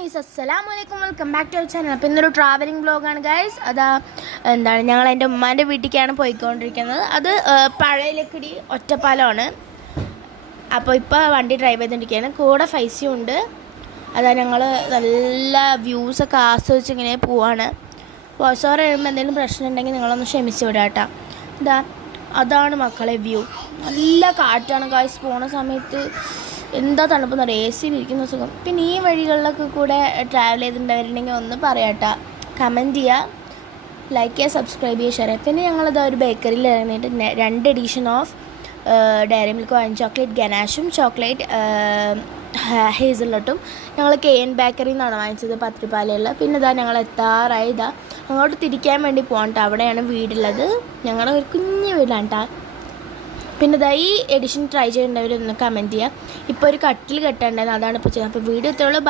Morning അസ്സലാമലൈക്കും, welcome back to our channel. അപ്പോൾ ഇന്നൊരു ട്രാവലിംഗ് വ്ളോഗാണ് ഗൈസ്. എന്താണ് ഞങ്ങൾ എൻ്റെ ഉമ്മാൻ്റെ വീട്ടിലേക്കാണ് പോയിക്കൊണ്ടിരിക്കുന്നത്. അത് പഴയലക്കിടി ഒറ്റപ്പാലമാണ്. അപ്പോൾ ഇപ്പോൾ വണ്ടി ഡ്രൈവ് ചെയ്തുകൊണ്ടിരിക്കുകയാണ്. കൂടെ ഫൈസിയും ഉണ്ട്. ഞങ്ങൾ നല്ല വ്യൂസൊക്കെ ആസ്വദിച്ച് ഇങ്ങനെ പോവാണ്. വോയിസ് ഓവർ കഴിയുമ്പോൾ എന്തെങ്കിലും പ്രശ്നം ഉണ്ടെങ്കിൽ നിങ്ങളൊന്ന് ക്ഷമിച്ച് വിടാം കേട്ടോ. അതാണ് മക്കളെ വ്യൂ. നല്ല കാറ്റാണ് ഗൈസ്. പോണ സമയത്ത് എന്താ തണുപ്പെന്ന് പറയുക, എ സിയിലിരിക്കുന്ന സുഖം. പിന്നെ ഈ വഴികളിലൊക്കെ കൂടെ ട്രാവൽ ചെയ്തിട്ടുണ്ടായിരുന്നെങ്കിൽ ഒന്ന് പറയാട്ടോ, കമൻറ്റ് ചെയ്യുക, ലൈക്ക് ചെയ്യുക, സബ്സ്ക്രൈബ് ചെയ്യുക, ഷെയർ ചെയ്യുക. പിന്നെ ഞങ്ങളിത് ഒരു ബേക്കറിയിൽ ഇറങ്ങിയിട്ട് 2 edition of Dairy Milk wine chocolate ഗനാഷും ചോക്ലേറ്റ് ഹേസൽനട്ടും ഞങ്ങൾ KN ബേക്കറിയിൽ നിന്നാണ് വാങ്ങിച്ചത്, പത്രിപ്പാലയുള്ള. പിന്നെ ഞങ്ങൾ എത്താറായി. അങ്ങോട്ട് തിരിക്കാൻ വേണ്ടി പോകാം കേട്ടോ. അവിടെയാണ് വീടുള്ളത്. ഞങ്ങളുടെ ഒരു കുഞ്ഞു വീടാണ് കേട്ടോ. പിന്നെ ഈ എഡിഷൻ ട്രൈ ചെയ്യേണ്ടവരൊന്ന് കമൻറ്റ് ചെയ്യുക. ഇപ്പോൾ ഒരു കട്ടിൽ കെട്ടേണ്ടത്, അതാണ് ഇപ്പോൾ ചെയ്യുന്നത്. അപ്പോൾ വീഡിയോ ഇത്രയുള്ളൂ.